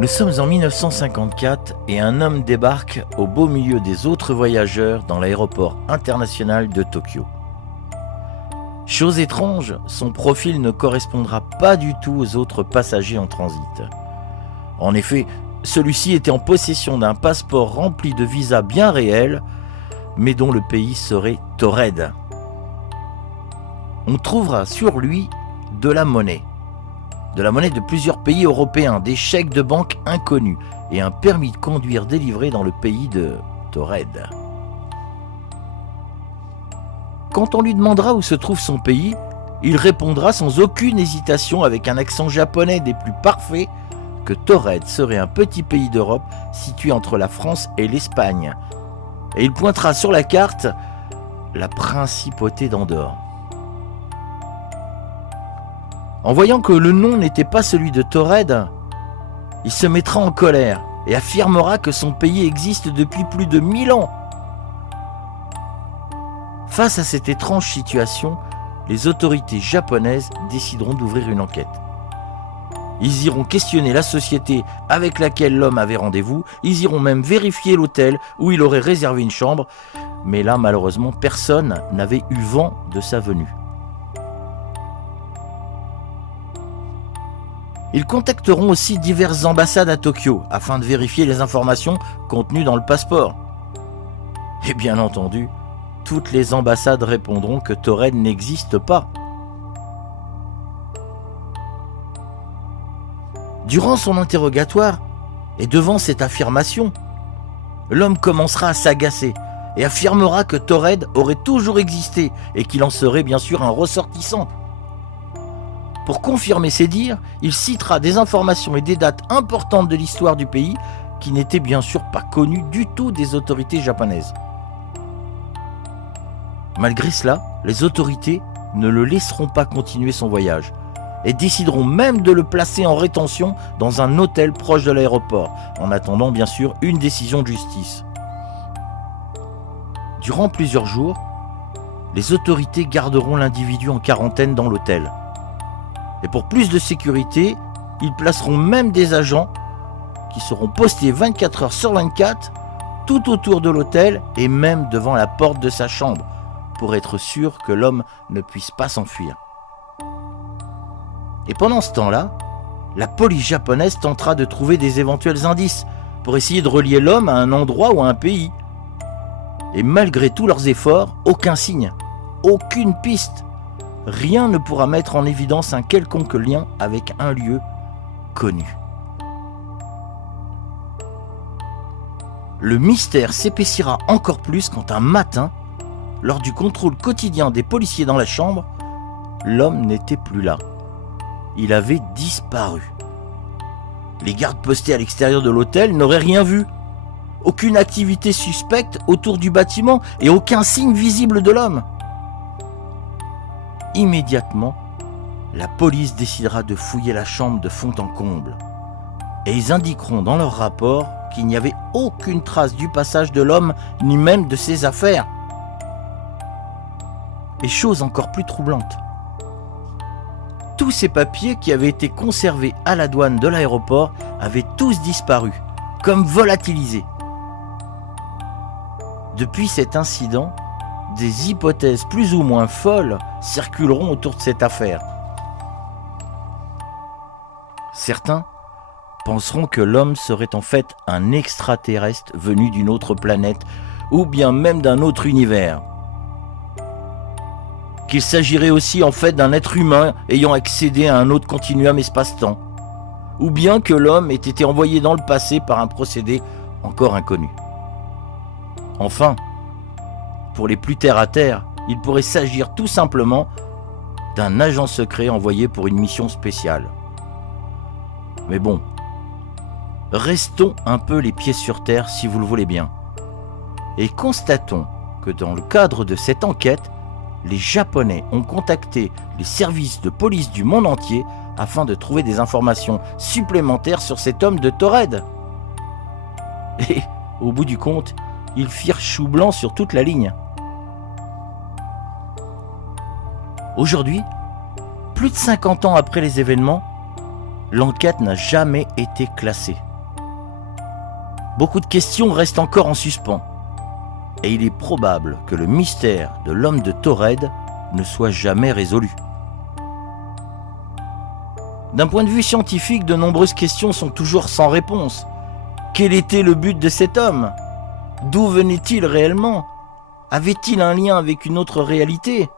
Nous sommes en 1954 et un homme débarque au beau milieu des autres voyageurs dans l'aéroport international de Tokyo. Chose étrange, son profil ne correspondra pas du tout aux autres passagers en transit. En effet, celui-ci était en possession d'un passeport rempli de visas bien réels, mais dont le pays serait Taured. On trouvera sur lui de la monnaie de plusieurs pays européens, des chèques de banque inconnus et un permis de conduire délivré dans le pays de Taured. Quand on lui demandera où se trouve son pays, il répondra sans aucune hésitation avec un accent japonais des plus parfaits que Taured serait un petit pays d'Europe situé entre la France et l'Espagne. Et il pointera sur la carte la principauté d'Andorre. En voyant que le nom n'était pas celui de Taured, il se mettra en colère et affirmera que son pays existe depuis plus de 1000 ans. Face à cette étrange situation, les autorités japonaises décideront d'ouvrir une enquête. Ils iront questionner la société avec laquelle l'homme avait rendez-vous, ils iront même vérifier l'hôtel où il aurait réservé une chambre, mais là malheureusement personne n'avait eu vent de sa venue. Ils contacteront aussi diverses ambassades à Tokyo afin de vérifier les informations contenues dans le passeport. Et bien entendu, toutes les ambassades répondront que Taured n'existe pas. Durant son interrogatoire, et devant cette affirmation, l'homme commencera à s'agacer et affirmera que Taured aurait toujours existé et qu'il en serait bien sûr un ressortissant. Pour confirmer ses dires, il citera des informations et des dates importantes de l'histoire du pays qui n'étaient bien sûr pas connues du tout des autorités japonaises. Malgré cela, les autorités ne le laisseront pas continuer son voyage et décideront même de le placer en rétention dans un hôtel proche de l'aéroport, en attendant bien sûr une décision de justice. Durant plusieurs jours, les autorités garderont l'individu en quarantaine dans l'hôtel. Et pour plus de sécurité, ils placeront même des agents qui seront postés 24 heures sur 24 tout autour de l'hôtel et même devant la porte de sa chambre pour être sûr que l'homme ne puisse pas s'enfuir. Et pendant ce temps-là, la police japonaise tentera de trouver des éventuels indices pour essayer de relier l'homme à un endroit ou à un pays. Et malgré tous leurs efforts, aucun signe, aucune piste. Rien ne pourra mettre en évidence un quelconque lien avec un lieu connu. Le mystère s'épaissira encore plus quand un matin, lors du contrôle quotidien des policiers dans la chambre, l'homme n'était plus là. Il avait disparu. Les gardes postés à l'extérieur de l'hôtel n'auraient rien vu. Aucune activité suspecte autour du bâtiment et aucun signe visible de l'homme. Immédiatement, la police décidera de fouiller la chambre de fond en comble. Et ils indiqueront dans leur rapport qu'il n'y avait aucune trace du passage de l'homme, ni même de ses affaires. Et chose encore plus troublante, tous ces papiers qui avaient été conservés à la douane de l'aéroport avaient tous disparu, comme volatilisés. Depuis cet incident, des hypothèses plus ou moins folles circuleront autour de cette affaire. Certains penseront que l'homme serait en fait un extraterrestre venu d'une autre planète ou bien même d'un autre univers. Qu'il s'agirait aussi en fait d'un être humain ayant accédé à un autre continuum espace-temps. Ou bien que l'homme ait été envoyé dans le passé par un procédé encore inconnu. Enfin, pour les plus terre à terre, il pourrait s'agir tout simplement d'un agent secret envoyé pour une mission spéciale. Mais bon, restons un peu les pieds sur terre si vous le voulez bien. Et constatons que dans le cadre de cette enquête, les Japonais ont contacté les services de police du monde entier afin de trouver des informations supplémentaires sur cet homme de Taured. Et au bout du compte, ils firent chou blanc sur toute la ligne. Aujourd'hui, plus de 50 ans après les événements, l'enquête n'a jamais été classée. beaucoup de questions restent encore en suspens. Et il est probable que le mystère de l'homme de Taured ne soit jamais résolu. D'un point de vue scientifique, de nombreuses questions sont toujours sans réponse. Quel était le but de cet homme? D'où venait-il réellement? Avait-il un lien avec une autre réalité?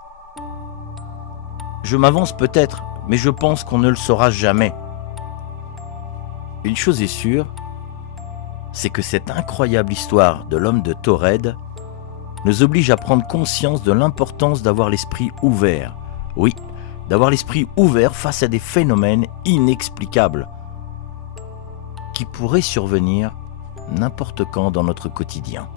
Je m'avance peut-être, mais je pense qu'on ne le saura jamais. Une chose est sûre, c'est que cette incroyable histoire de l'homme de Taured nous oblige à prendre conscience de l'importance d'avoir l'esprit ouvert. Oui, d'avoir l'esprit ouvert face à des phénomènes inexplicables qui pourraient survenir n'importe quand dans notre quotidien.